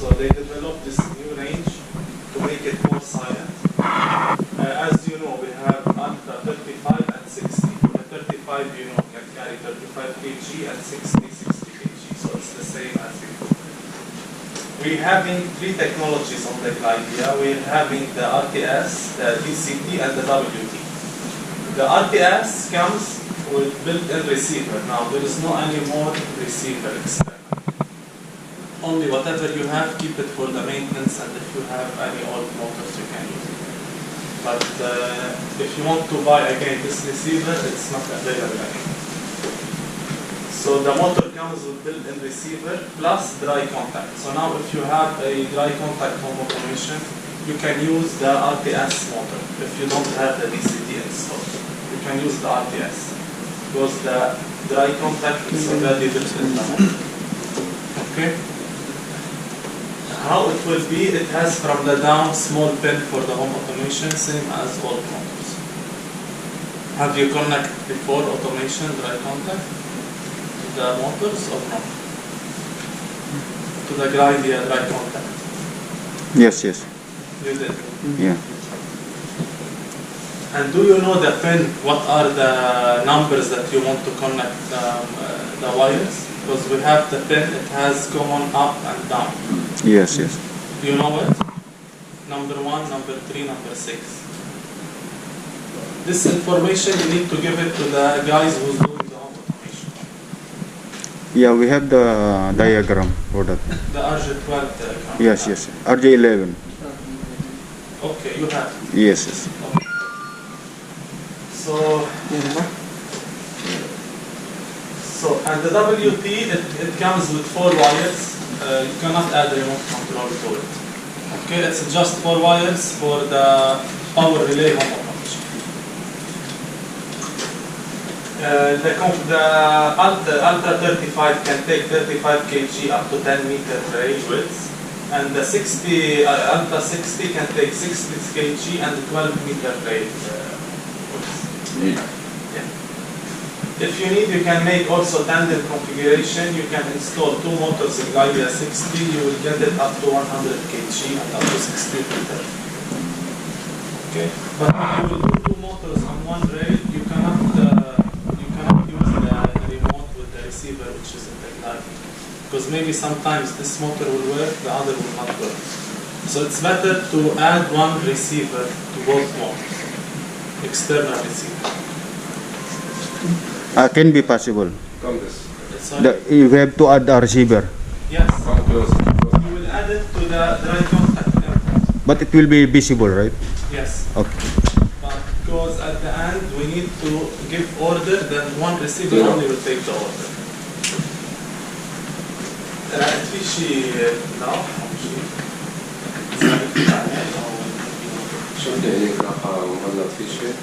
So they developed this new range to make it more silent. As you know, we have Ultra 35 and 60. The 35, you know, can carry 35 kg and 60 kg. So it's the same as before. We're having three technologies on the Glidea. We're having the RTS, the DCT, and the WT. The RTS comes with built-in receiver. Now there is no any more receiver external. Only whatever you have, keep it for the maintenance, and if you have any old motors, you can use it. But if you want to buy again this receiver, it's not available anymore. So the motor comes with built-in receiver plus dry contact. So now if you have a dry contact home automation, you can use the RTS motor. If you don't have the DCT installed, you can use the RTS because the dry contact is already built in the motor. Okay. How it will be, it has from the down small pin for the home automation, same as old motors. Have you connected before automation dry contact to the motors or not? To the Glidea dry contact? Yes, yes. You did? Yeah. And do you know the pin, what are the numbers that you want to connect the wires? Because we have the pin, it has gone up and down. Yes, yes. You know it? Number 1, number 3, number 6. This information you need to give it to the guys who's doing the home automation. Yeah, we have the diagram for that. The RJ12 diagram. Yes, yes. RJ11. Okay, you have. Yes, yes. Okay. So and the WT, it comes with 4 wires. You cannot add remote control to it. Okay, it's just 4 wires for the power relay home automation. The Ultra 35 can take 35 kg up to 10 meter range width, and the 60 Ultra 60 can take 60 kg and 12 meter range width. If you need, you can make also tandem configuration. You can install 2 motors in Glidea 60. You will get it up to 100 kg and up to 60 meter. Okay, but if you will do 2 motors on one rail, you cannot use the remote with the receiver, which is in the Glidea, because maybe sometimes this motor will work, the other will not work. So it's better to add one receiver to both motors, external receiver. Can be possible. You have to add a receiver. Yes. You will add it to the dry contact. But it will be visible, right? Yes. Okay. But because at the end we need to give order, then one receiver only will take the order. في شيء لا شو بدي عليك راح مغلط في شيء؟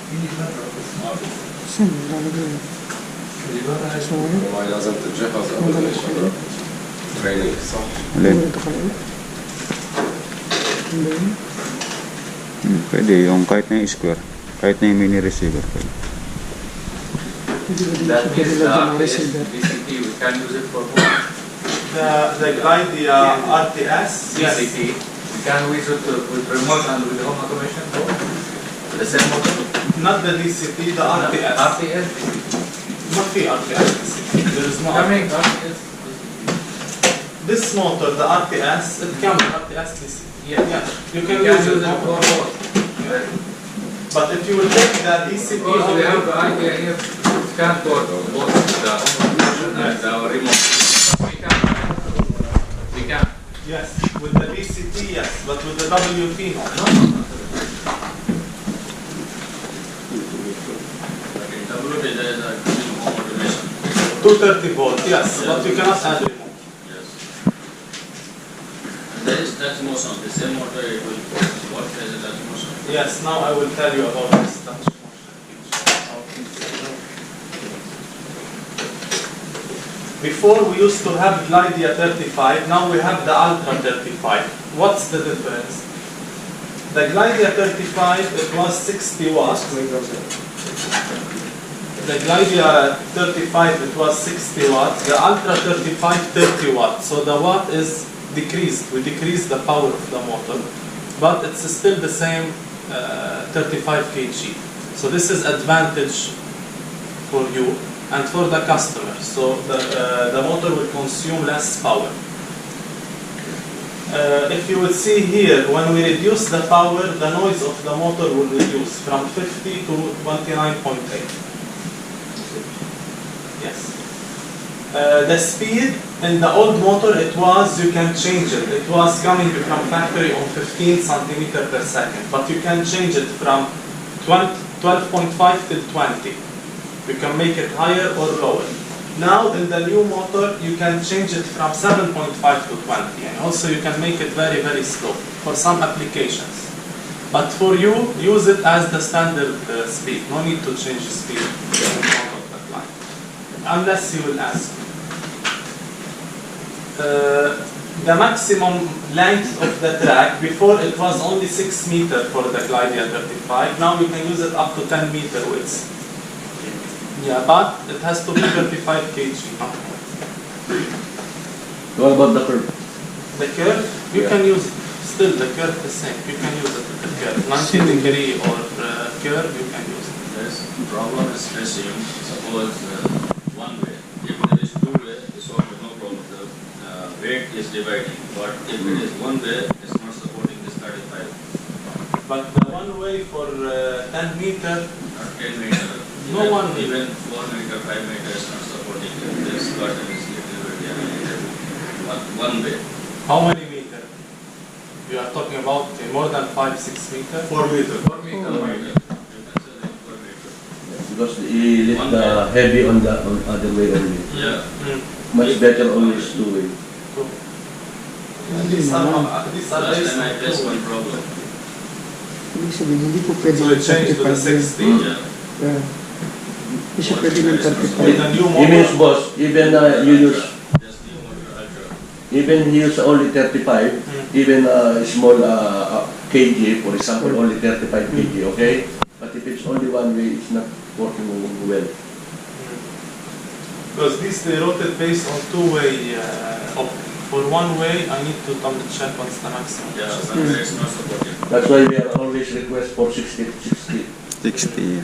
ما لازم تتجهز قبل ما يشتغل تريننج صح؟ Pwede yung kahit na yung square, kahit na yung mini receiver. That means the DCT, we can use it for what? The Glidea RTS, yes. DCT, we can use it with remote and with home automation both? The same motor? Not the DCT, the RTS. RTS, DCT. Not the RTS DCT. There is no Coming RTS. This motor, the RTS, it comes RTS DCT. Yeah. You can use it for both. But if you will take the DCT, because we have the idea here, it can't work both the and the remote. We can. Yes, with the DCT, yes, but with the WT, no. WT is a home automation. 230 volt, yes, but you cannot add remote. Yes. And there is touch motion. The same motor it will work as a touch motion. Yes, now I will tell you about this touch motion. Before we used to have Glidea 35, now we have the Ultra 35. What's the difference? The Glidea 35, it was 60 watts. The Glidea 35, it was 60 watts. The Ultra 35, 30 watts. So the watt is decreased. We decreased the power of the motor, but it's still the same 35 kg. So this is advantage for you and for the customer. So the motor will consume less power. If you would see here, when we reduce the power, the noise of the motor will reduce from 50 to 29.8. Yes. The speed in the old motor, it was, you can change it. It was coming from factory on 15 centimeter per second, but you can change it from 12.5 to 20. You can make it higher or lower. Now in the new motor, you can change it from 7.5 to 20, and also you can make it very, very slow for some applications. But for you, use it as the standard speed. No need to change the speed in front of the client, unless you will ask. The maximum length of the track, before it was only 6 meters for the Glydia 35, now you can use it up to 10 meter width. Yeah, but it has to be 35 kg. What about the curve? The curve, you can use it. Still the curve the same. You can use it with the curve. 90 degree or curve, you can use it. The problem is assume, suppose one way. If it is two way, it's okay, no problem. The weight is dividing. But if it is one way, it's not supporting this 35. But the one way for 10 meter, Not 10 meter. No one- Even 4 meter, 5 meter is not supporting it. This curtain is little bit one way. how many meter? You are talking about more than 5-6 meter? 4 meter. 4 meter. You can say like 4 meter. Because he left the heavy on the other way only. Yeah. Much better always two way. True. These are Last based time I on faced two. one problem. Ibig sabihin, hindi po pwede So it changed to the 60. Yeah. Yeah. Hindi siya pwede ng With 35. the new He means, motor, boss, even you use, Just new motor ultra. even he use only 35, even small kg, for example, only 35 kg, okay? But if it's only one way, it's not working well. because these they wrote it based on two-way. For one way, I need to double check what's the maximum. Yeah, somewhere it's not supporting. That's why we are always request for 60. 60.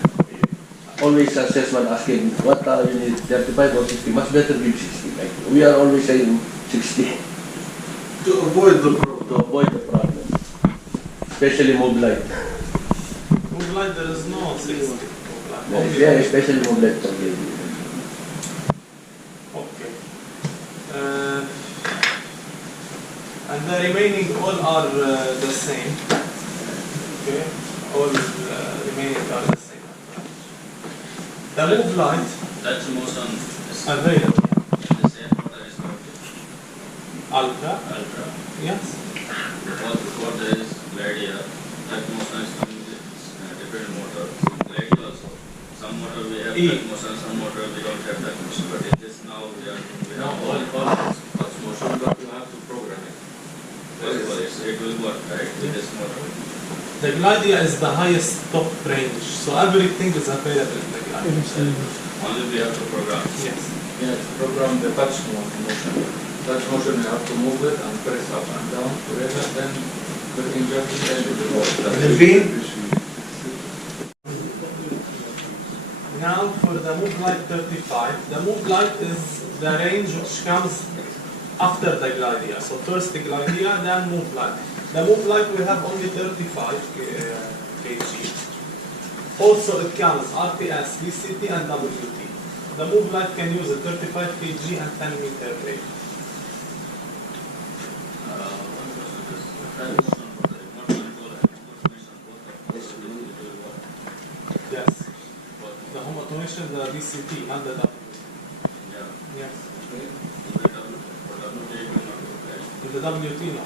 Always assessment asking, what you need, 35 or 60? Much better give 60. Like, we are always saying 60 To avoid the problem. to avoid the problem. Especially move light. Move light, there is no 60. Move light. Only Yeah, especially move light. Okay. Okay. And the remaining all are the same. Okay. All remaining are the same. The move light Touch motion is available. the same motor is working. Ultra. Ultra. Yes. Before there is Glydia, touch motion is coming with different motor. Glydia also. Some motor we have touch motion, some motor we don't have touch motion. But in this now we have all touch motion, but you have to program it. Possible, it will work right with this motor. The Glydia is the highest top range, so everything is available in the Glydia. Only we have to program. Yes. Yes, program the touch motion. Touch motion you have to move it and press up and down together, then the injection will work. Now for the move light 35, the move light is the range which comes after the Glydia. So first the Glydia, then move light. The move light we have only 35 kg. Also it comes RTS, DCT and WT. The move light can use a 35 kg and 10 meter range. Yes. The home automation, the DCT, not the WT. Yes. In the WT no.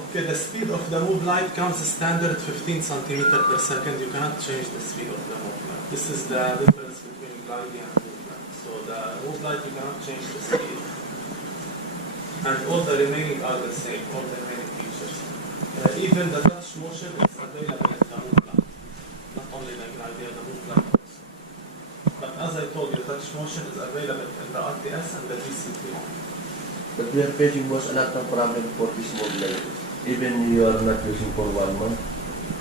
Okay, the speed of the move light comes standard 15 centimeter per second. You cannot change the speed of the move light. This is the difference between Glydia and move light. So the move light you cannot change the speed. And all the remaining are the same, all the remaining features. Even the touch motion is available in the move light. only like the idea the move light. But as I told you, touch motion is available in the RTS and the DCT. But we are facing was a lot of problem for this mobile. Even you are not using for 1 month,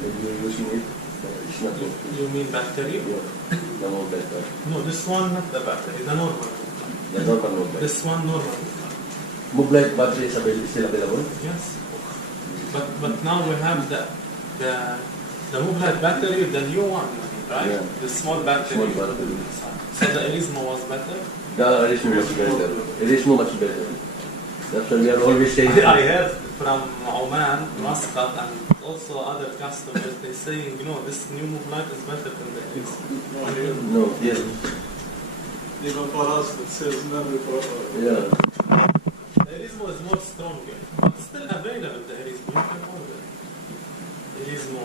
when you are using it, it's not working. You mean battery? Yeah, the mobile part. No, this one not the battery, the normal. The normal mobile. This one normal. Mobile battery is still available? Yes. But now we have the Mobilite battery, the new one, right? Yeah. The small battery. Small battery. So the Erismo was better? The Erismo much better. Erismo much better. That's why we are always saying. I heard from Oman, Muscat, and also other customers, they saying, this new Mobilite is better than the Erismo. No, yes. Even for us, the salesman report. Yeah. The Erismo is more stronger, but still available, the Erismo. You can order it. Erismo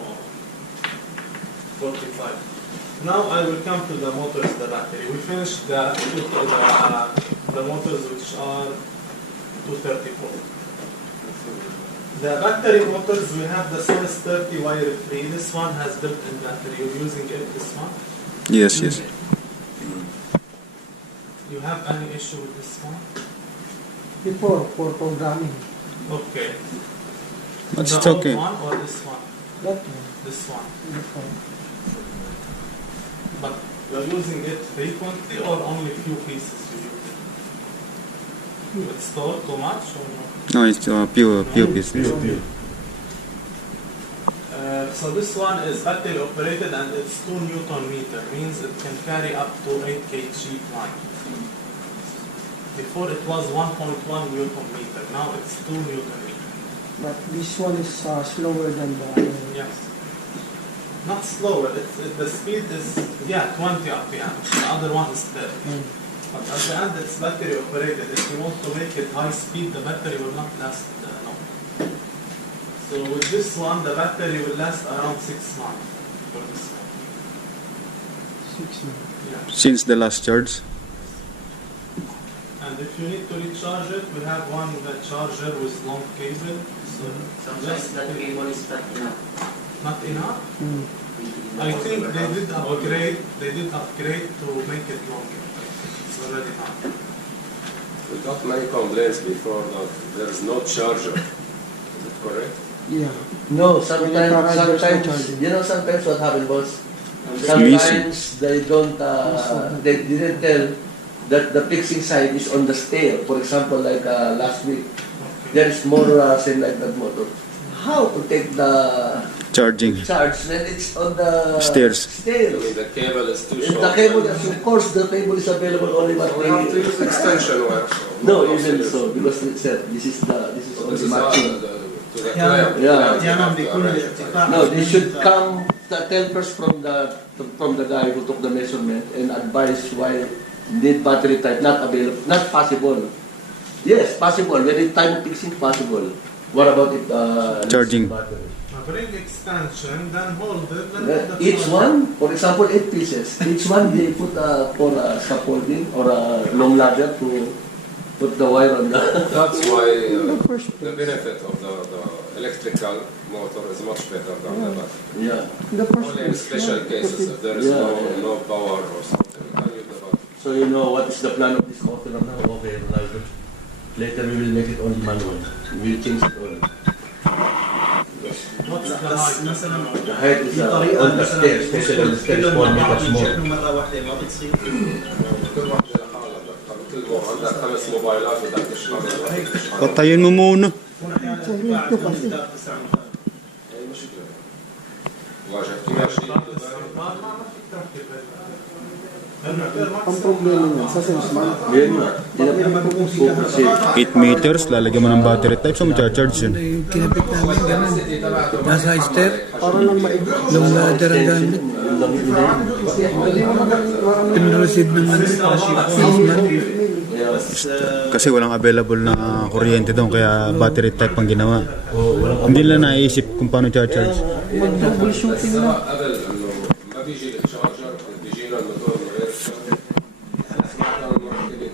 45. Now I will come to the motors, the battery. We finished the motors which are 234. The battery motors, we have the Source 30 wire free. This one has built-in battery. You're using it, this one? Yes, yes. You have any issue with this one? Before, for programming. Okay. But The it's old okay. one or this one? That one. This one. That one. But you're using it frequently or only few pieces you use it? You install too much or no? No, it's pure pieces. Pure. So this one is battery operated and it's 2 Newton meter, means it can carry up to 8 kg line. Before it was 1.1 Newton meter, now it's 2 Newton meter. But this one is slower than the other. Yes. Not slower, the speed is, 20 RPM, the other one is 30. But at the end it's battery operated. If you want to make it high speed, the battery will not last long. So with this one, the battery will last around 6 months for this one. 6 months. Yeah. Since the last charge. And if you need to recharge it, we have one charger with long cable. So Sometimes that cable is not enough. not enough. Mm. I think they did upgrade to make it longer. It's already not. We got many complaints before that there is no charger. Is it correct? Yeah. No, When you charge, there's no sometimes, charging. sometimes what happened was, Missing. sometimes they don't, they didn't tell that the fixing side is on the stair. For example, like last week, there is more same like that motor. How to take the Charging. charge when it's on the Stairs. I mean, the cable is too short. The cable, of course, the cable is available only but We have to use extension wire. no, even so, because sir, this is This only is matching. to the Yeah, clamp. yeah. No, they should come tell first from the guy who took the measurement and advise why need battery type not available, not possible. Yes, possible. When it's time fixing, possible. What about if Charging. battery? Bring extension, then hold it, then put the Each charger. one, for example, 8 pieces. Each one they put for a scaffolding or a long ladder to put the wire on the. That's why In the first the place. benefit of the electrical motor is much better than the battery. Yeah. In the first Only in place. special yeah, cases, because if there is Yeah. no power or something, you can use the battery. So you know what is the plan of this motor now? Okay, Ronaldo. Later we will make it only manual. We will change it all. What's the height? The height is on the stairs, especially on the stairs, small meters more. كل مرة عندك 5 موبايلات بدك تشحنها. Patayin mo muna. ito kasi. هي مشكلة. واجهتوها شيء Ang problema niya sa salesman. Yan nga. Focus it. 8 meters, lalagyan mo ng battery type, so mag-charge yun. Yung kinabit namin, gano'n. Nasa step, Para lang maigit. yung ladder ang gamit. Pinroceed naman salesman. Kasi walang available na kuryente doon, kaya battery type ang ginawa. Hindi nila naisip kung paano charge. Mag-double shooting na. قبل انه ما بيجي التشارجر بيجينا الموتور من غير التشارجر.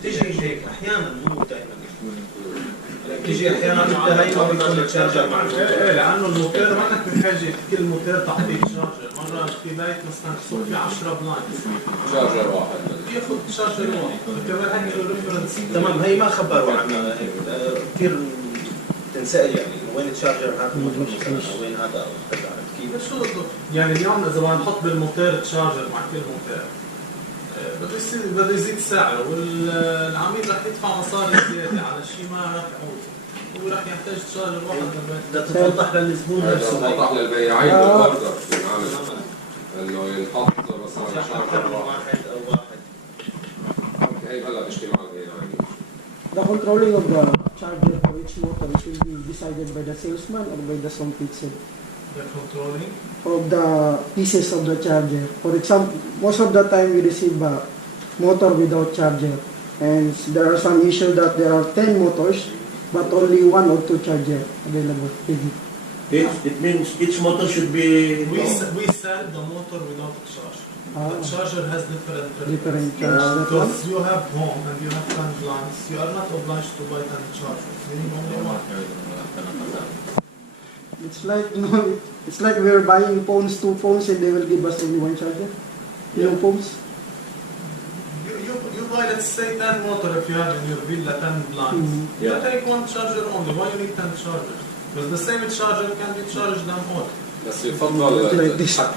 تيجي هيك احيانا مو دائما يجي احيانا التهيئ ما بيكون الشارجر معك. ايه لانه الموتور ما انك بحاجه كل موتور تعطيك شارجر، مره في بيت مثلا تصب في 10 بلاينز شارجر واحد ياخذ شارجر واحد، كمان هيك له ريفرنس. تمام، هي ما خبروا عنا هيك كثير تنسال يعني وين الشارجر هذا وين هذا كيف شو يعني اليوم اذا بدنا نحط بالموتور تشارجر مع كل موتور بده يزيد سعره، والعميل رح يدفع مصاري زياده على شيء ما رح يعوز، هو رح يحتاج تشارجر واحد بدها تتوضح للزبون نفسه. تتوضح للبياعين بالأوردر انه ينحط مثلا شارجر واحد او واحد. هي هلا بشتري مع البياعين. The controlling of the charger for each motor it will be decided by the salesman or by the somfy itself. The controlling Of the pieces of the charger. For example, most of the time we receive a motor without charger, and there are some issues that there are 10 motors, but only 1 or 2 charger available. It means each motor should be. we sell the motor without charge. The Ah. charger has different charge. because you have home and you have 10 blinds, you are not obliged to buy 10 chargers. You need only one. It's like it's like we're buying phones, 2 phones, and they will give us only 1 charger. New phones. You buy, let's say, 10 motor if you have in your villa 10 blinds. You take 1 charger only. Why you need 10 chargers? Because the same charger can be charged them all. بس يفضل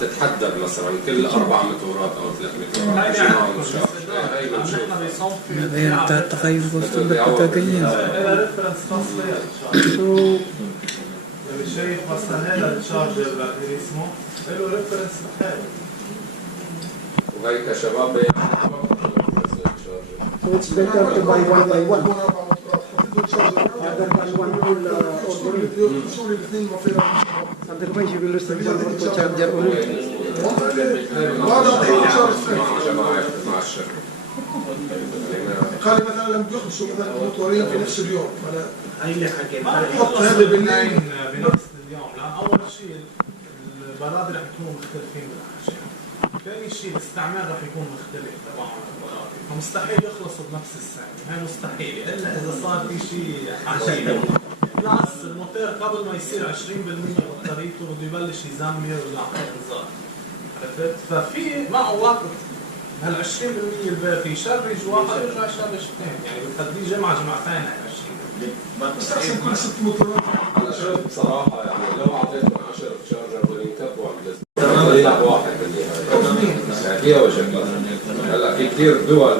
تتحدد مثلا كل 4 موتورات او 3 موتورات. Ayan, tatakayin ko ito ba't pagkaganyan? ريفرنس خاص فيها. اللي شايف مثلا هذا الشارجر اللي اسمه له ريفرنس بحاله. وهي كشباب So it's better to buy 1 by 1. Rather than 1 full ordering. Otherwise you will receive 1 or 2 charger only. خالي مثلا لما بيخلصوا مثلا موتورين في نفس اليوم ولا هي اللي حكينا. حط هذا بالليل بنفس اليوم. لا اول شيء البرادة رح يكونوا مختلفين بالاشياء. ثاني شيء الاستعمال رح يكون مختلف تبعهم البرادة، فمستحيل يخلصوا بنفس السنة، هاي مستحيل الا اذا صار في شيء عجيب. بلس الموتور قبل ما يصير 20% بطاريته بده يبلش يزمر ويعطي انذار. عرفت؟ ففي معه وقت هال 20% الباقي يشرج واحد يرجع يشرج اثنين، يعني بتخليه جمعة جمعتين هاي 20%. بس احسن كل 6 موتورات. انا شايف بصراحه يعني لو اعطيتهم 10 شارجر بدهم ينكبوا على يلعب واحد بالنهايه. هي وشكلها هلا في كثير دول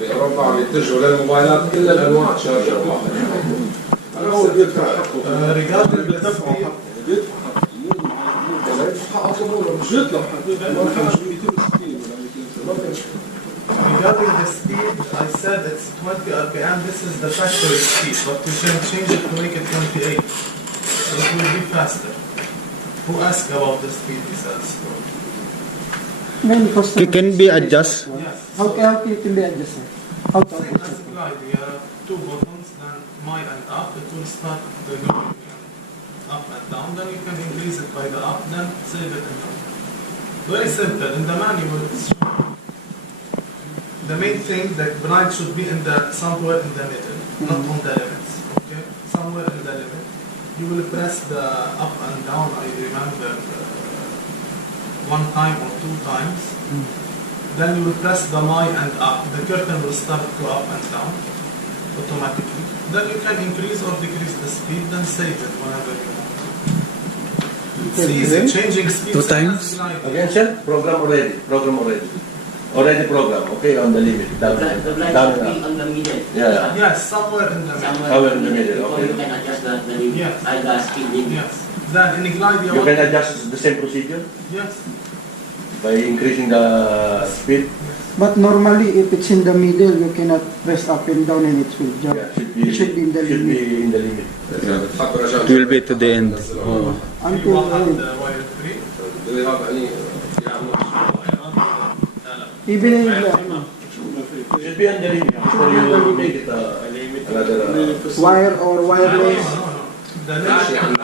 باوروبا عم يتجهوا للموبايلات كل الانواع شارجر واحد. هو بيدفع حقه. ريجاردنج بالدفع مش يطلع ما كانش 260 ولا 260. Regarding the speed, I said it's 20 RPM. This is the factory speed, but you can change it to make it 28, so it will be faster. Who asked about the speed? He says. Many customers. Can be adjust. Yes. How can it be adjusted? How to Same adjust as it? glide. We have 2 buttons, then my and up. It will start the moving up and down. Then you can increase it by the up. Then save it and down. Very simple. In the manual, it's the main thing that blind should be in the somewhere in the middle, not on the limits. Okay, somewhere in the limit. You will press the up and down. I remember 1 time or 2 times. Then you will press the my and up. The curtain will start to up and down automatically. Then you can increase or decrease the speed. Then save it whenever you want. It's easy. Changing speed. 2 times. Again, sir, program already. Already program, okay, on the limit. Down, The blind down should and be up. on the middle. Yeah. Yes, somewhere in the middle. Somewhere in the middle, Before okay. you can adjust the limit. Yes. The speed limit. Yes. Then in glide You can adjust the same procedure Yes. by increasing the speed. But normally, if it's in the middle, you cannot press up and down and it will jump. Yeah, It should be in the should limit. be in the limit. It will be to the end. Oh. You want the wire free? Do you have any Even in the Should be on the limit. Before you make it another. wire or wireless. No. The limit.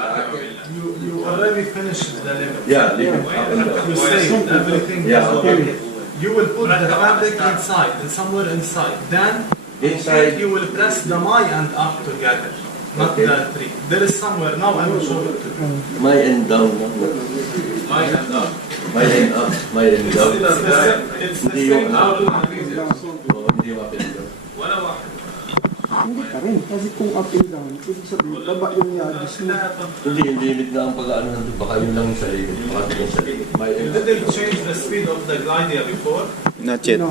You already finished the limit. Yeah, limit. Up and down. You saved everything. Yeah, okay. You will put the fabric inside, and somewhere inside. Then Inside. you will press the my and up together. not Okay. the 3. There is somewhere, now I will show it to you. My and down. My and up. My and up. My and down. It's the Hindi same yung now. Oo, hindi yung up and down. ولا واحد. Hindi ka rin. Kasi kung up and down, ibig sabihin, baba yung yagis mo. Hindi, yung limit na ang pag-ano nandun. Baka yun lang sa limit. Baka yun lang sa limit. My You and up. didn't change the speed of the glider before. Not yet. No.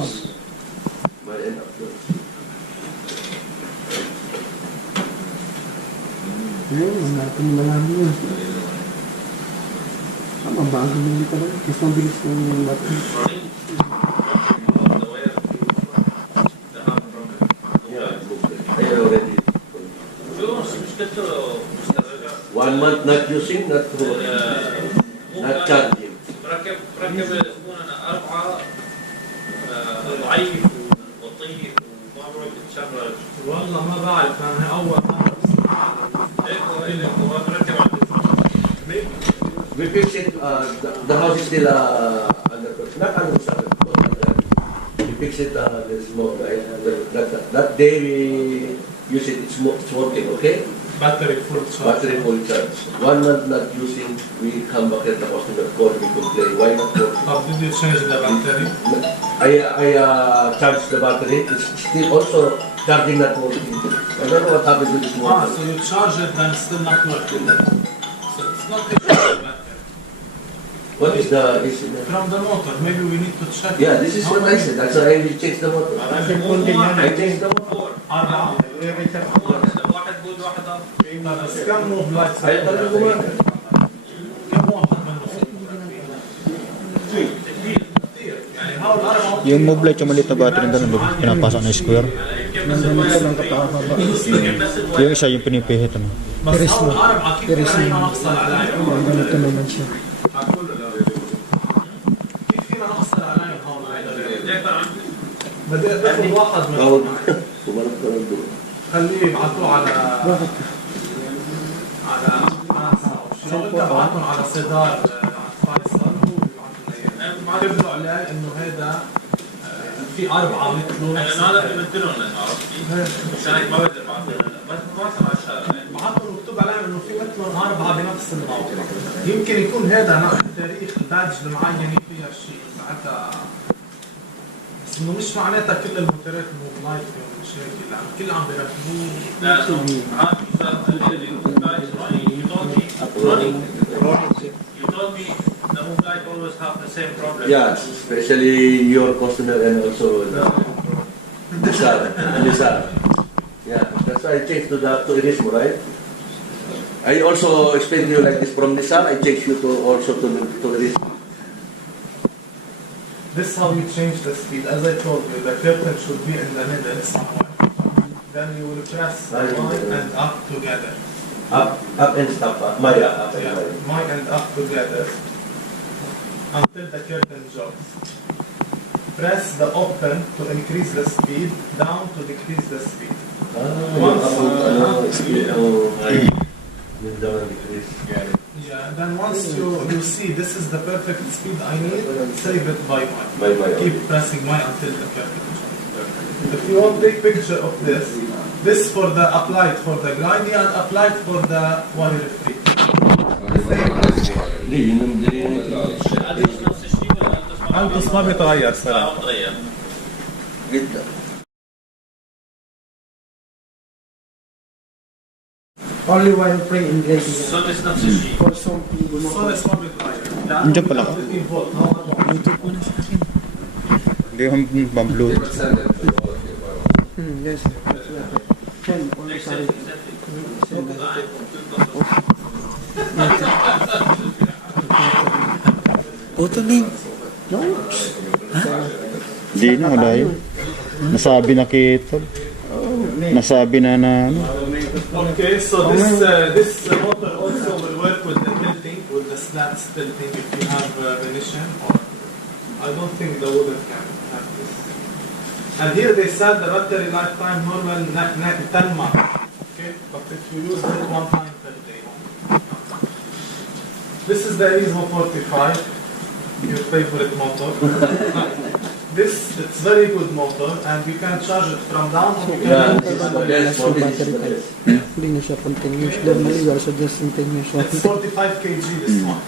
My and up. Ayun, natin malaman yun. Mabago naman talaga. Mas mabilis na yung battery. I already. 1 month not using, not charging. ركب زبوننا 4 ضعيف وبطيء وما بروح يتشرج. والله ما بعرف انا اول مره هيك هو ركب على We fix it, the house is still under construction. Not under construction. We fix it, there's more, right? That day we use it, it's working, okay? battery full charge. Battery full charge. 1 month not using, we come back at the customer call, we complain, why not working? How did you change the battery? I charged the battery, it's still also charging not working. I don't know what happened with this motor. So you charge it and still not working. So it's not the battery. What is the issue? From the motor, maybe we need to check. Yeah, this is what I said, that's why I will change the motor. I changed the motor. 4 واحد بود واحد ضل. بس كم موف لايت Ayaw talaga gumana. كم واحد منه كثير يعني هول 4 Yung move light, yung maliit na battery doon, pinapasok na square. Nandun ito lang kapahaba. Yung isa, yung pinipihit. Ano. بس هول 4 كيف فينا نحصل عليهم؟ Ganito naman siya. كيف فينا نحصل عليهم هول؟ بدي ادخل واحد منهم Tawag. Sumarap ka lang doon. خليه يبعثوه على ناسا او شيء. لو انت بعتهم على صدار على فيصل هو بيبعثوا لي اياه. عليه انه هذا في 4 مثله نفس انا هذا بمثلهم لانه عرفت مشان هيك ما بقدر بعثهم بس ما على الشارع. بعثهم مكتوب عليهم انه في مثلهم 4 بنفس الموضوع. يمكن يكون هذا تاريخ البادج المعين فيها شيء ساعتها. بس انه مش معناتها كل الموتورات موف لايت فيهم مشاكل، لانه كل عم بيركبوه. لا you told me the move light always have the same problem. Yeah, especially your customer and also the Lisa. Yeah, that's why I changed to Erismo, right? I also explained to you like this from Nissan, I changed you to also to Erismo. This is how you change the speed. As I told you, the curtain should be in the middle somewhere. Then you will press my and up together. Up and stop, Maya, up and Yeah, Maya. my and up together until the curtain jogs. Press the open to increase the speed, down to decrease the speed. Yeah, then once you see this is the perfect speed I need, save it by my. Keep pressing my until the curtain jogs. If you want to take picture of this for the applied for the gliding and applied for the wire free. أنتس ما بيتغير صراحة. بتغير. جدا. Only while free in grading. السوليس نفس الشيء. For some people, الصالح ما بيتغير. Andiyan pala ka. Hindi yung pang-bluetooth. yes. Then, only sorry. Auto name. No? Hindi na, wala yun. Nasabi na kito. Nasabi na ano. Okay, so this motor also will work with the tilting, with the slats tilting if you have Venetian, or I don't think the wooden can have this. And here they said the battery lifetime normal 10 months. Okay, but if you use it 1 time per day. This is the Erismo 45, your favorite motor. This, it's very good motor, and you can charge it from down, or you Yeah, can this is the best. What is the best? Hindi na siya continuous. Normally, you are suggesting 10 years old. It's 45 kg, this one.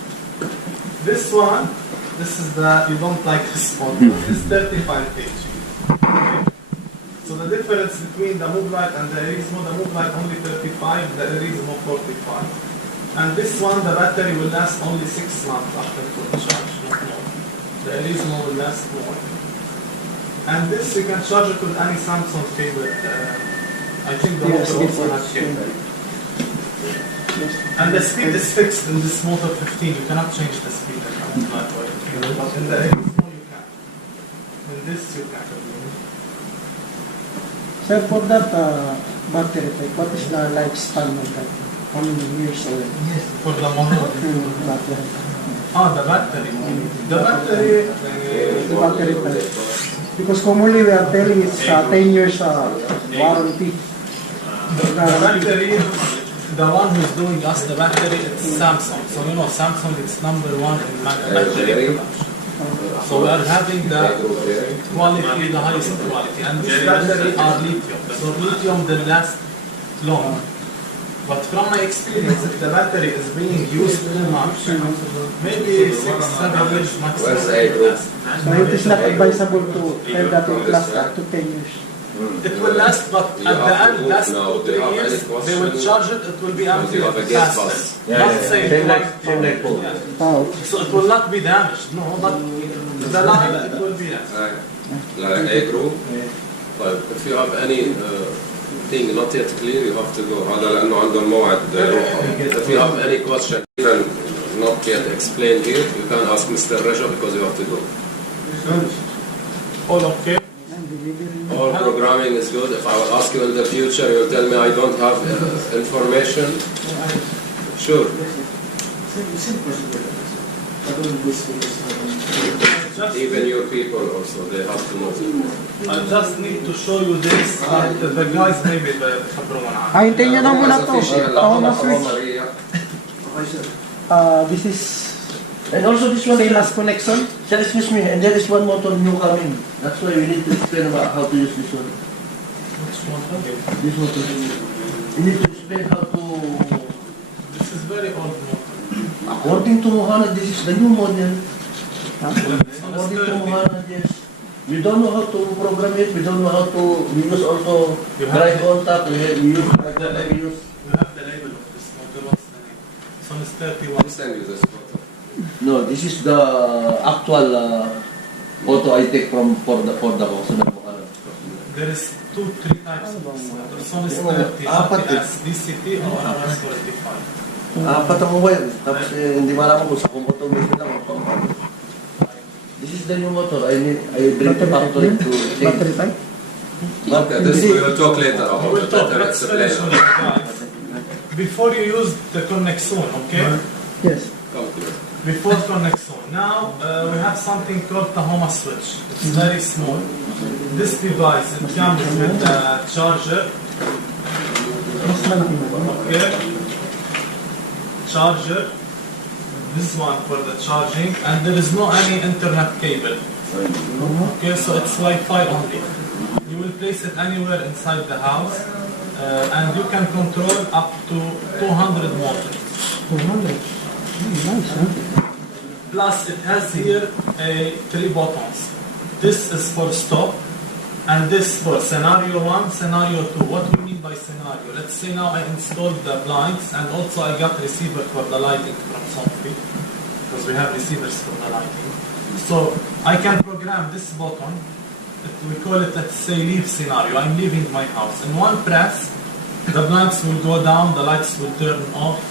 This one, this is the, you don't like this motor, this is 35 kg. Okay? So the difference between the move light and the Erismo, the move light only 35, the Erismo 45. And this one, the battery will last only 6 months after full charge, not more. The Erismo will last more. And this, you can charge it with any Samsung cable. I think the motor also has cable. And the speed is fixed in this motor 15. You cannot change the speed. But in the Erismo you can. In this you can. Sir, for that battery type, what is the lifespan of that? How many years old? Yes. For the motor? Battery. The battery. The battery. The battery type. Because commonly we are telling it's 10 years warranty. The battery, the one who's doing us the battery, it's Samsung. So you know Samsung is #1 in battery production. So we are having the quality, the highest quality. And this battery are lithium. So lithium will last long. But from my experience, if the battery is being used too much, maybe 6-7 years maximum. So it is not advisable to have that it lasts up to 10 years. It will last, but at the end, last 2-3 years, they will charge it, it will be empty faster. Not say so it will not be damaged, no, but the line, it will be yes. Like agro, but if you have any thing not yet clear, you have to go. هذا لأنه عندهم موعد روحه. If you have any question, even not yet explained here, you can ask Mr. Reja because you have to go. All okay? All programming is good. If I will ask you in the future, you'll tell me I don't have information. Sure. Even your people also, they have to know. I just need to show you this, but the guys maybe بيخبرونا عنه. Hintayin nyo na muna to. Tahoma switch. This is And also this one, same as connection. sir, excuse me, and there is one motor new coming. That's why we need to explain about how to use this one. Which one? This motor. We need to explain how to. This is very old motor. According to Muhammad, this is the new model. According to Muhammad, yes. We don't know how to program it. We don't know how to. We use also dry contact. We use dry contact. We use. You have the label of this motor. What's the name? This one is 31. Send you this photo. No, this is the actual photo I take from for the house. There is 2-3 types of this motor. This one is 30. as DCT or RS45. Apat ang mobile. Tapos hindi malaman kung sa motor mission lang. This is the new motor. I bring the factory to Battery type. Okay, this we will talk later about We'll the talk better explanation, explanation. guys. Before you use the connection, okay? Yes. Come here. Before connection. Now we have something called tahoma switch. It's very small. This device, it comes with a charger. Okay. Charger. This one for the charging, and there is no any internet cable. Okay, so it's Wi-Fi only. You will place it anywhere inside the house, and you can control up to 200 motors. 200. Nice, huh? Plus, it has here 3 buttons. This is for stop, and this for scenario 1, scenario 2. What do we mean by scenario? Let's say now I installed the blinds, and also I got receiver for the lighting from somfy, because we have receivers for the lighting. So I can program this button. We call it, let's say, leave scenario. I'm leaving my house. In one press, the blinds will go down, the lights will turn off.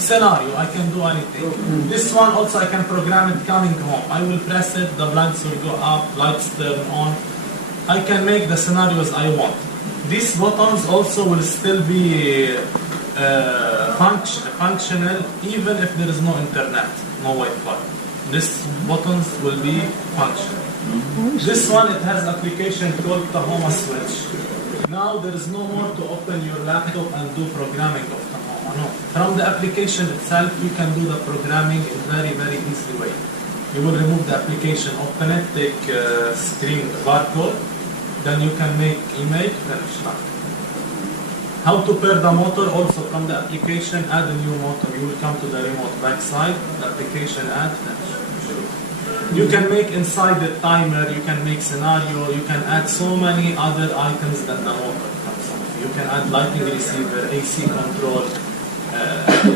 Scenario, I can do anything. This one also I can program it coming home. I will press it, the blinds will go up, lights turn on. I can make the scenarios I want. These buttons also will still be functional even if there is no internet, no Wi-Fi. These buttons will be functional. This one, it has application called tahoma switch. Now there is no more to open your laptop and do programming of tahoma. No. From the application itself, you can do the programming in very, very easy way. You will remove the application, open it, take screen barcode, then you can make email, finish. How to pair the motor? Also from the application, add a new motor. You will come to the remote backside, the application, add, finish. You can make inside the timer, you can make scenario, you can add so many other items than the motor. You can add lighting receiver, AC control,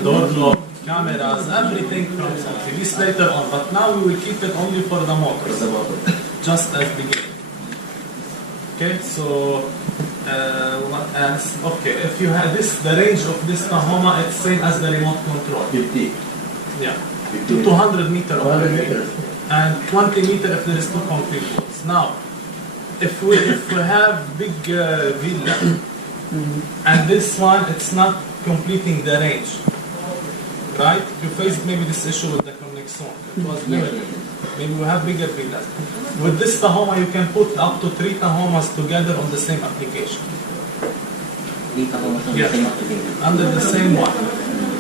door lock, cameras, everything from something. This later on, but now we will keep it only for the motors, just as beginning. Okay, so what else? Okay, if you have this, the range of this tahoma, it's same as the remote control. 50. Yeah, to 200 meter. 200 meters. And 20 meter if there is no concrete walls. Now, if we have big villa, and this one it's not completing the range, right? You faced maybe this issue with the connection. It was limited. Maybe we have bigger villas. With this tahoma, you can put up to 3 tahomas together on the same application. 3 tahomas on Yes. the same application? Under the same one.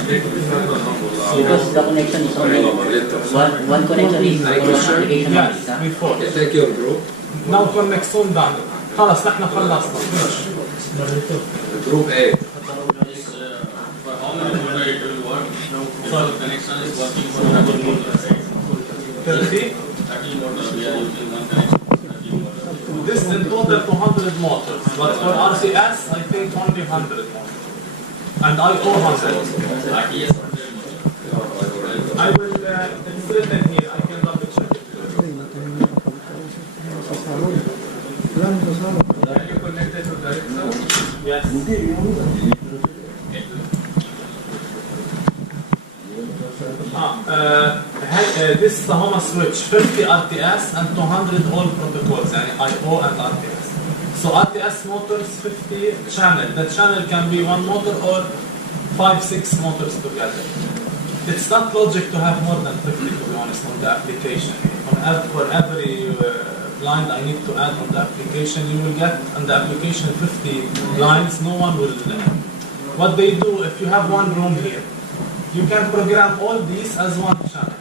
Because the connection is only one connection is for one application. Yes, before. Take your group. Now connection done. خلاص نحن خلصنا. Group A. For how many motor it will work? So the connection is working for 30 motors, right? 30? 30 motors, we are using one connection. 30 motors. This in total 200 motors, but for RCS I think only 100 motors. And I owe 100. RTS 100 motors. I will, it's written here, I can double check it. Are you connected to the router? Yes. This tahoma switch 50 RTS and 200 all protocols, يعني IO and RTS. So RTS motors 50 channel. The channel can be one motor or 5-6 motors together. It's not logic to have more than 50, to be honest, on the application. For every blind I need to add on the application, you will get on the application 50 blinds. No one will. What they do, if you have one room here, you can program all these as one channel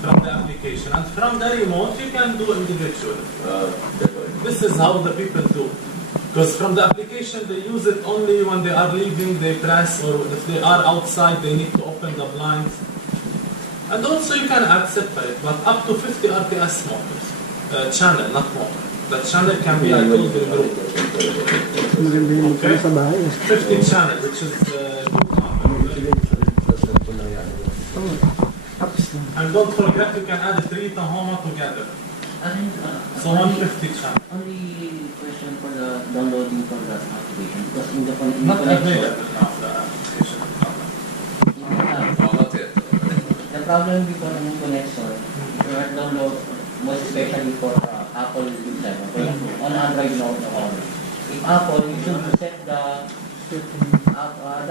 from the application, and from the remote you can do individually. This is how the people do. Because from the application they use it only when they are leaving, they press, or if they are outside they need to open the blinds. And also you can add separate, but up to 50 RTS motors. Channel, not motor. The channel can be, I told you, group. Okay? 50 channel, which is and don't forget you can add 3 tahoma together. So 150 channel. Only question for the downloading for that application, because in the Not connection, available now, the application. the problem before in connection, if you are download, most especially for Apple user, okay? On Android, no. If Apple, you should set the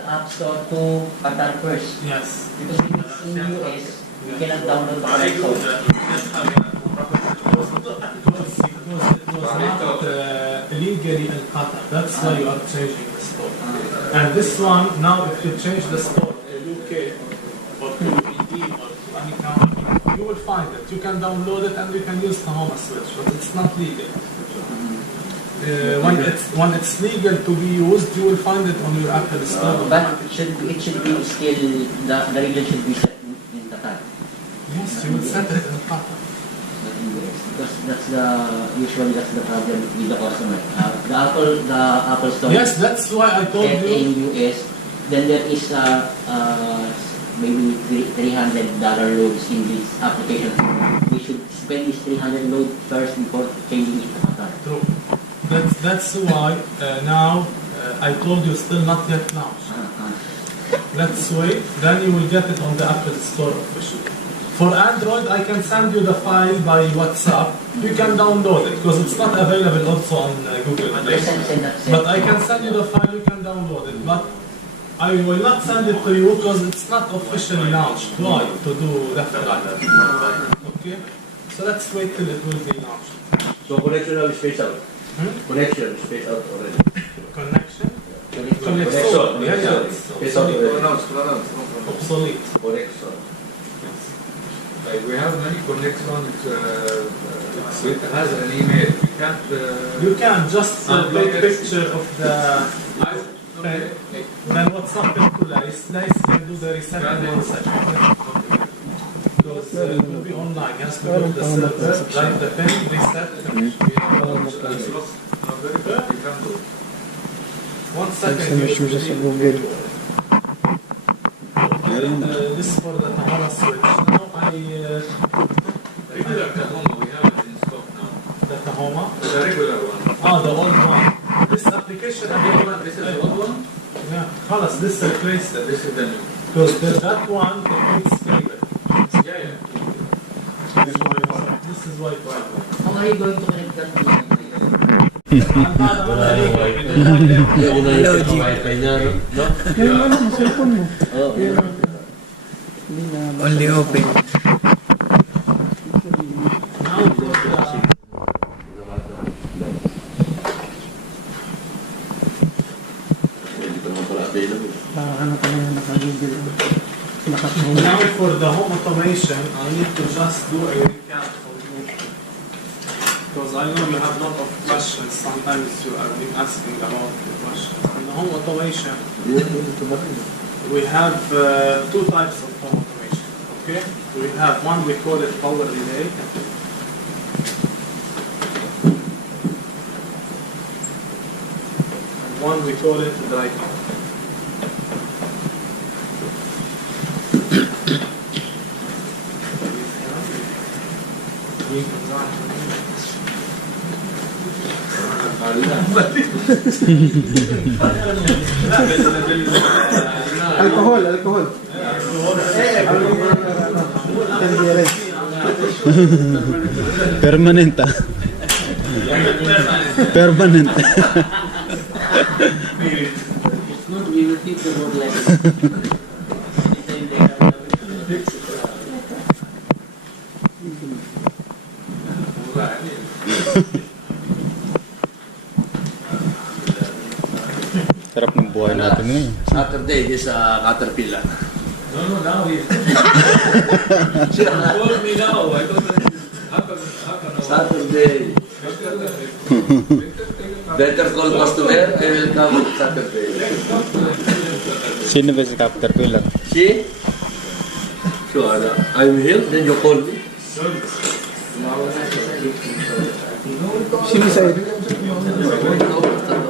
App Store to Qatar first. Yes. Because if it's in US, you cannot download the connection. It was not legally in Qatar. That's why you are changing the store. And this one, now if you change the store to UK or to UAE or to any country, you will find it. You can download it and you can use tahoma switch, but it's not legal. When it's legal to be used, you will find it on your Apple store. But it should be still, the region should be set in Qatar. Yes, you will set it in Qatar. Because that's that's the problem with the customer. The Apple Store. Yes, that's why I told you. In US, then there is maybe $300 loads in this application. We should spend this 300 load first before changing it to Qatar. True. That's why now I told you still not yet launched. Let's wait, then you will get it on the Apple Store officially. For Android, I can send you the file by WhatsApp. You can download it because it's not available also on Google Play. But I can send you the file, you can download it. But I will not send it to you because it's not officially launched. Why? To do left right. Okay? So let's wait till it will be launched. So connection will space out. Connection space out already. Connection? Connection. Yeah. Space out already. Obsolete. Connection. Like we have many connections. It has an email. We can't. You can just take a picture of the. Okay. Then WhatsApp it to Lice. Lice can do the reset in 1 second. Because it will be online. He has to go to the server, write the pin, reset, finish. Very good. We can do it. 1 second. This is for the tahoma switch. Now Regular tahoma, we have it in stock now. the tahoma. The regular one. The old one. This application, This is the old one? yeah, خلاص, this replaced it. This is the new. Because that one, it needs cable. Yeah. This is Wi-Fi. How are you going to connect that to Yung ano, cellphone mo. Only open. Ano ka na yung naka-google? Now for the home automation, I need to just do a recap for you. Because I know you have a lot of questions. Sometimes you are being asking about the questions. In the home automation, we have two types of home automation. Okay? We have one, we call it power relay. And one, we call it dry pump. Alcohol. Permanent Permanent. It's not, we will keep the road like Sarap ng buhay natin ngayon. Saturday is Caterpillar. No, now he told me now. I don't know. Saturday. Better call customer, I will come Saturday. Sino ba si Caterpillar? See? So, I'm here, then you call me. Sino sa'yo?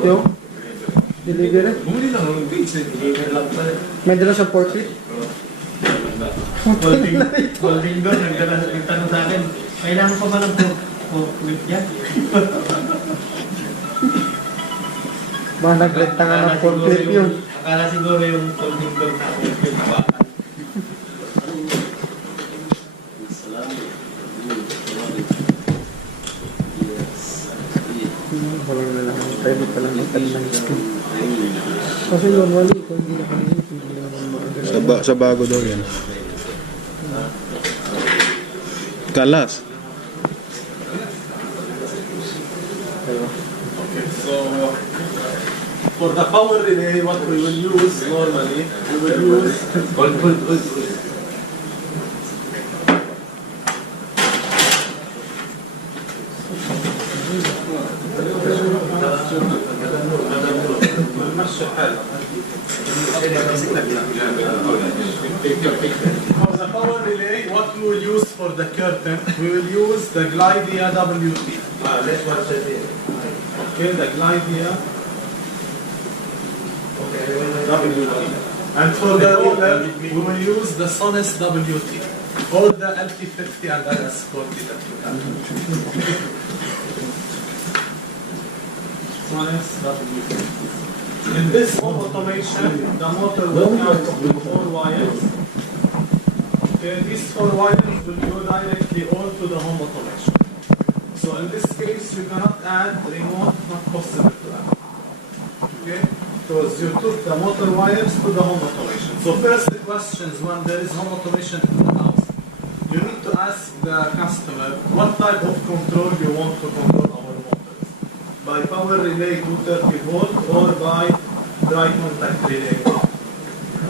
Yung? Delivery? May dala sa portrait? Holding doon, nagtanong sa akin, kailangan pa ba ng forklift yan? Ba, nagrenta nga ng portrait yun. Akala siguro yung holding doon na forklift ba? Walang nalaman. Tayo mo palang ng skin. Kasi normally, kung hindi na kanina, hindi naman makagalaw. Sa bago daw yan. Kalas. Okay, so for the power relay, what we will use normally, we will use For the power relay, what we will use for the curtain, we will use the Glidea WT. Okay, the Glidea WT. And for the roller, we will use the Sonus WT. Or the LT50 and LS40 that we have. Sonus WT. In this home automation, the motor will come with 4 wires. Okay, these 4 wires will go directly all to the home automation. So in this case, you cannot add remote, not possible to add. Okay, because you took the motor wires to the home automation. So first the question is, when there is home automation in the house, you need to ask the customer what type of control you want to control our motors. By power relay 230 volt or by dry contact relay.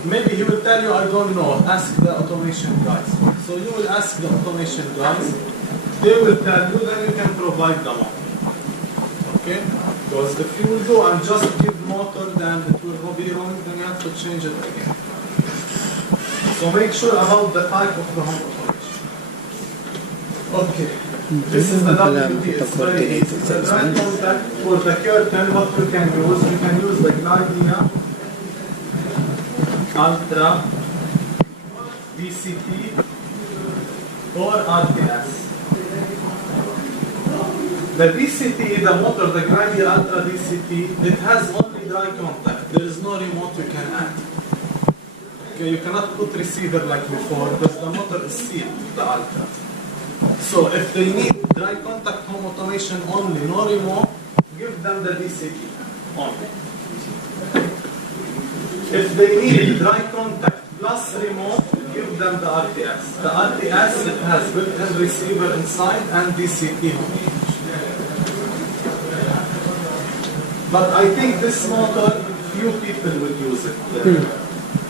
maybe he will tell you, I don't know, ask the automation guys. So you will ask the automation guys, they will tell you, then you can provide the motor. Okay? Because if you will go and just give motor, then it will be wrong, then you have to change it again. So make sure about the type of the home automation. Okay. This is the WD, it's very easy. The dry contact for the curtain, what you can use the Glidea Ultra DCT or RTS. The DCT, the motor, the Glidea Ultra DCT, it has only dry contact. There is no remote you can add. Okay, you cannot put receiver like before because the motor is sealed, the Ultra. So if they need dry contact home automation only, no remote, give them the DCT only. If they need dry contact plus remote, give them the RTS. The RTS, it has built-in receiver inside and DCT home. But I think this motor, few people will use it.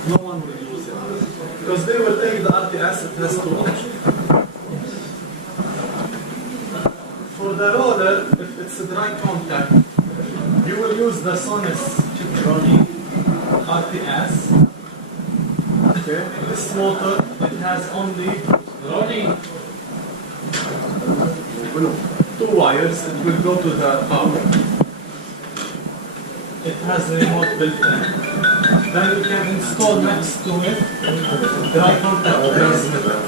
No one will use it. Because they will take the RTS, it has two options. For the roller, if it's a dry contact, you will use the Sonis rolling RTS. Okay. This motor, it has only rolling 2 wires. It will go to the power. It has a remote built-in. Then you can install next to it dry contact transmitter,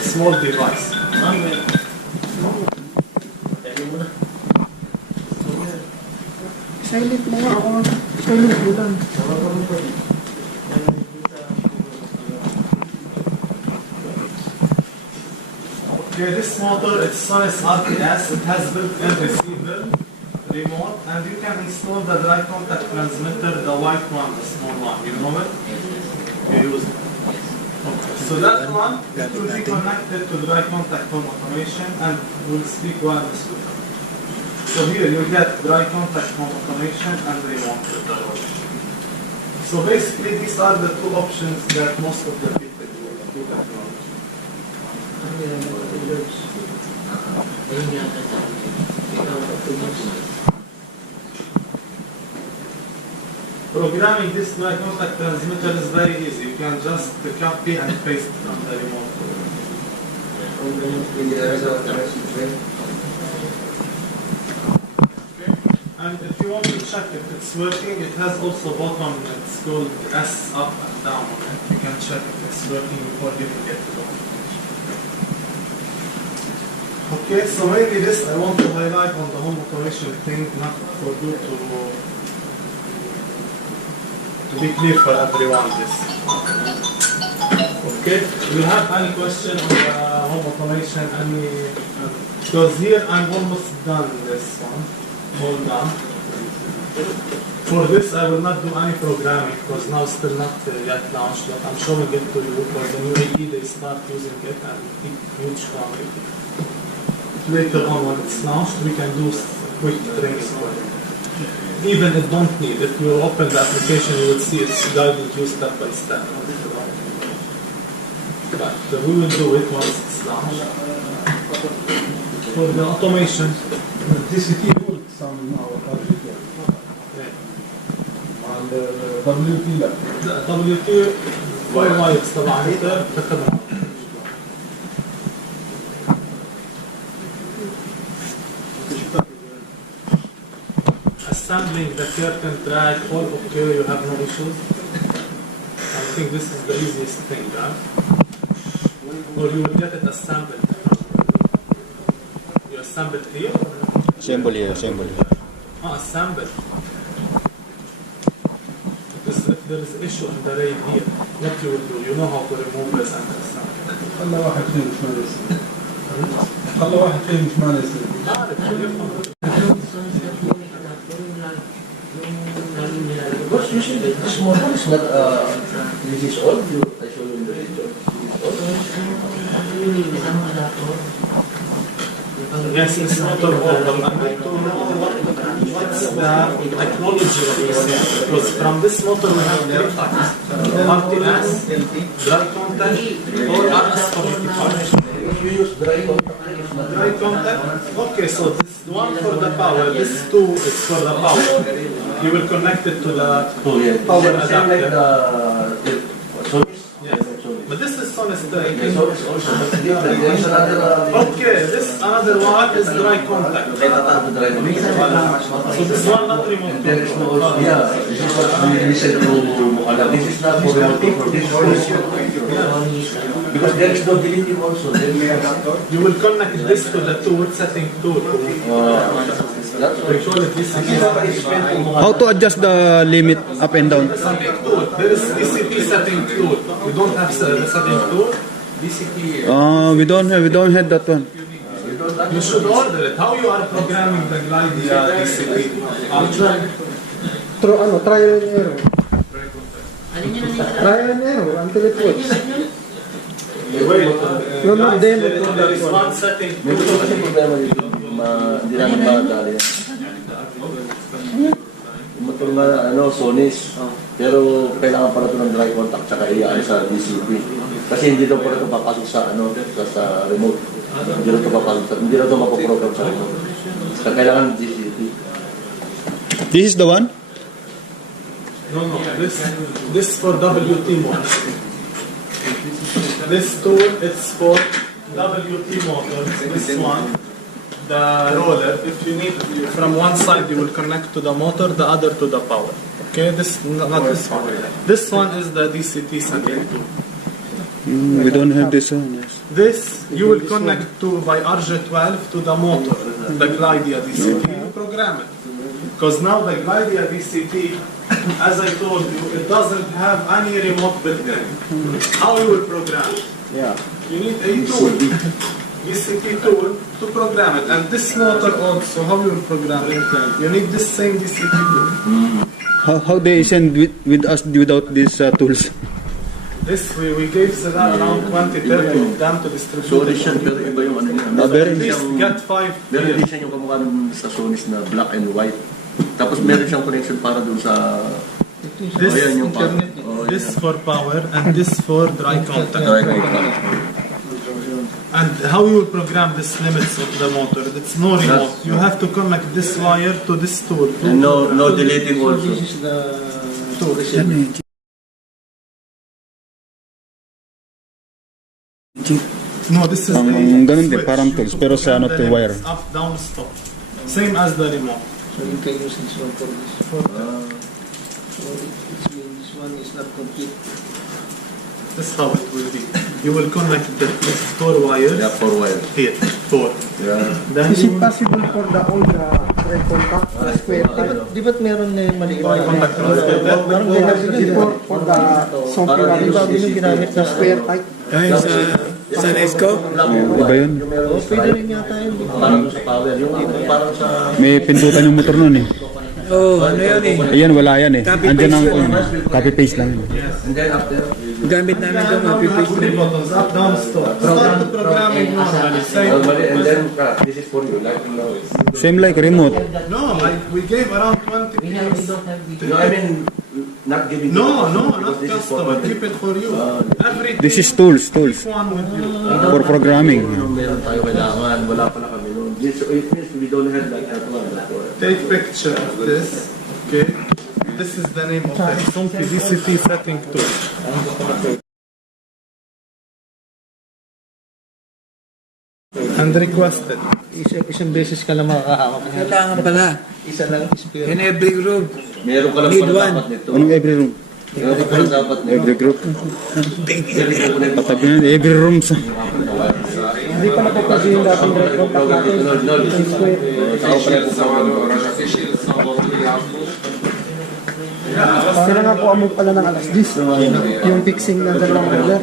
small device. Silent mo nga ako. Silent mo lang. Okay, this motor, it's Sonis RTS. It has built-in receiver, remote, and you can install the dry contact transmitter, the white one, the small one. You know it? You use it. Okay. So that one, it will be connected to dry contact home automation and will speak wireless with it. So here you get dry contact home automation and remote with the roller. So basically these are the two options that most of the people do. Programming this dry contact transmitter is very easy. You can just copy and paste from the remote. And if you want to check if it's working, it has also bottom, it's called S up and down on it. You can check if it's working before giving it to them. Okay, so maybe this I want to highlight on the home automation thing, not for you to be clear for everyone this. Okay, do you have any question on the home automation? Because here I'm almost done this one. All done. For this, I will not do any programming because now it's still not yet launched, but I'm showing it to you because the new AT they start using it and huge quantity. Later on, when it's launched, we can do quick training for it. Even it don't need. If you open the application, you will see it's guided you step by step. But we will do it once it's launched. For the automation, DCT would somehow WT. And WT لا. WT وايرز طبعا تخدم. Assembling the curtain drag, all okay, you have no issues. I think this is the easiest thing, right? Or you will get it assembled. You assemble it here? Assemble here, assemble here. Oh, assemble. Because if there is issue in the rail here, what you will do? You know how to remove this and assemble. خلى واحد فيهم مش معنى يصير. خلى واحد فيهم مش معنى يصير. Because usually this motor is not this is all you I show you the picture. Yes, it's not a problem. I need to know what's the technology of this? Because from this motor we have three types: multi-mass, dry contact, or RS-45. You use dry contact. Dry contact. Okay, so this one for the power. This two is for the power. You will connect it to the power adapter. Yes. But this is Sonus dry. Okay, this another one is dry contact. So this one not removed. There is no also, yeah, this is what we listen to. This is not for remote, for this because there is no deleting also. You will connect this to the tool, setting tool. How to adjust the limit up and down? There is DCP setting tool. You don't have the setting tool. DCP. We don't have that one. You should order it. How you are programming the glide DCP? I'll try. Trial and error. Trial and error until it works. Wait, No, demo. there is one setting May gusto kasi problema dito, hindi namin madali yan. Yung motor na Sonys, pero kailangan pala ito ng dry contact tsaka iaan sa DCP. Kasi hindi daw pala ito papasok sa remote. Hindi daw ito papasok hindi daw ito mapoprogram sa remote. Kaya kailangan DCP. This is the one? No. This for WT mode. This tool it's for WT motor. This one, the roller. If you need from one side, you will connect to the motor, the other to the power. Okay, this not this one. This one is the DCT setting tool. We don't have this one. Yes. This you will connect to by RJ12 to the motor, the Glidia DCT. You program it because now the Glidia DCT, as I told you, it doesn't have any remote built-in. How you will program it? Yeah. You need a tool, DCT tool, to program it. And this motor also, how you will program it? You need this same DCT tool. How they send with us without these tools? This we gave around 20-30 of them to distribute. Sonys yan, pero iba yung ano niya. At least get 5 Meron here. din siya yung kamukha nun sa Sonys na black and white. Tapos meron siyang connection para dun sa... This, ayan yung this for power and this for dry contact. And how you will program this limits of the motor? It's no remote. You have to connect this wire to this tool. And no deleting also. This is the Tool. No, this is ganun din, parang tools, pero sa not the wire. Up, down, stop. Same as the remote. so you can use this one for this. So it means this one is not complete. This is how it will be. You will connect this 4 wires. Yeah, 4 wires. Here, 4. Yeah. Then Is it possible for the old red contact square type? Di ba't meron na yung maliit? contact Parang ginamit for the somfy yung ginamit na square type. Sa Nesco? Iba yun. Pwede rin yata yun. Parang sa power. Yung parang sa... May pindutan yung motor nun eh. Ano yun eh? Ayan, wala yan eh. Copy Andyan ang paste copy paste lang yun. And then after... Gamit namin ito, mapipaste three buttons, up, down, stop. Start the programming normally. Normally, and then this is for you, like you know. Same like remote. No, we gave around 20 pieces. No, I mean, not giving... No, not customer. Keep it for you. Every This is tools. keep one with you. For programming. Meron tayo kailangan, wala pala kami nun. So it means we don't have like that one. Take picture of this. Okay. This is the name of it. Somfy DCT setting tool. And requested. Isang beses ka lang makakahawak. Kailangan pala. Isa lang spare. In every group. Meron ka lang Need pala one. dapat nito. Anong every room? Meron ka lang dapat nito. Every group. Patabi na, every room sa... Hindi pa na po kasi yung dating red contact natin. Yung square. Kaya nga po among pala ng alas 10. Yung fixing ng dalawang roller.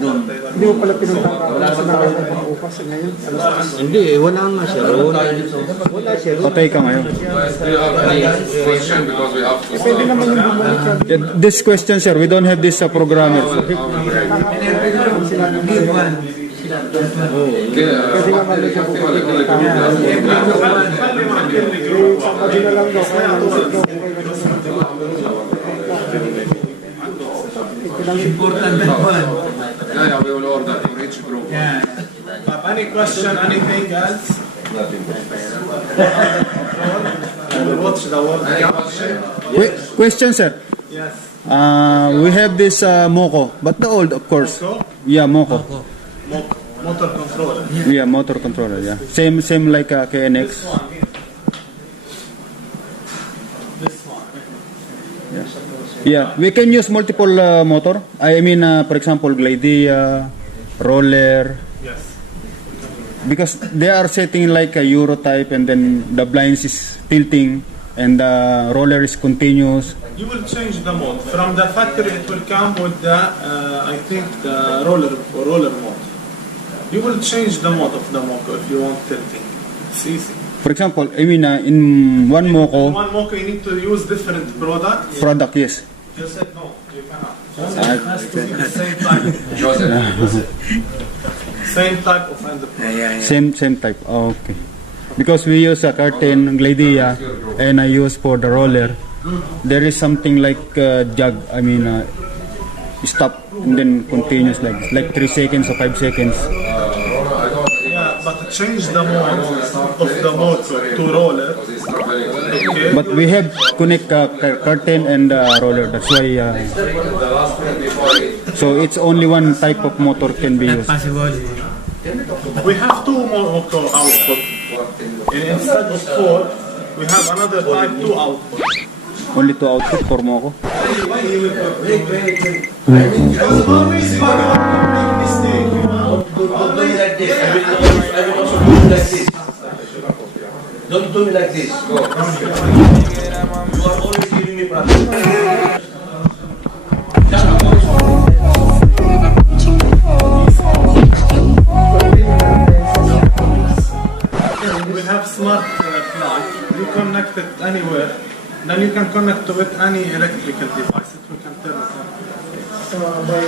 Hindi mo pala pinunta sa nakakita ko bukas ngayon. Alas 10. Hindi, wala nga siya. Wala siya. Patay ka ngayon. Pwede naman yung bumalik yan. This question, sir, we don't have this programmer. Need one. Any question, anything else? Watch the world. Question, sir. Yes. We have this Moco, but the old, of course. Moco? Yeah, Moco. Motor controller. Yeah, motor controller. Yeah, same like KNX. This one here. This one. Yeah, we can use multiple motor. I mean, for example, Glidea, roller. Yes. Because they are setting like a Euro type, and then the blinds is tilting, and the roller is continuous. You will change the mode. From the factory, it will come with the, I think, the roller mode. You will change the mode of the Moco if you want tilting. It's easy. For example, I mean, in one Moco. In one Moco, you need to use different products. Product, yes. You said no, you cannot. It has to be the same type. Same type of end product. Same type. Oh, okay. Because we use a curtain, Glidea, and I use for the roller. There is something like jug. I mean, stop and then continuous like 3 seconds or 5 seconds. Yeah, but change the mode of the motor to roller. Okay. But we have connect curtain and roller. That's why. So it's only one type of motor can be used. We have 2 Moco output. And instead of 4, we have another type 2 output. Only 2 output for Moco. Because always you are making mistake, you know. Don't do me like this. I will also do you like this. Don't do me like this. Go. You are always giving me problems. We have smart plug. You connect it anywhere. Then you can connect to it any electrical device. It we can turn it on. So by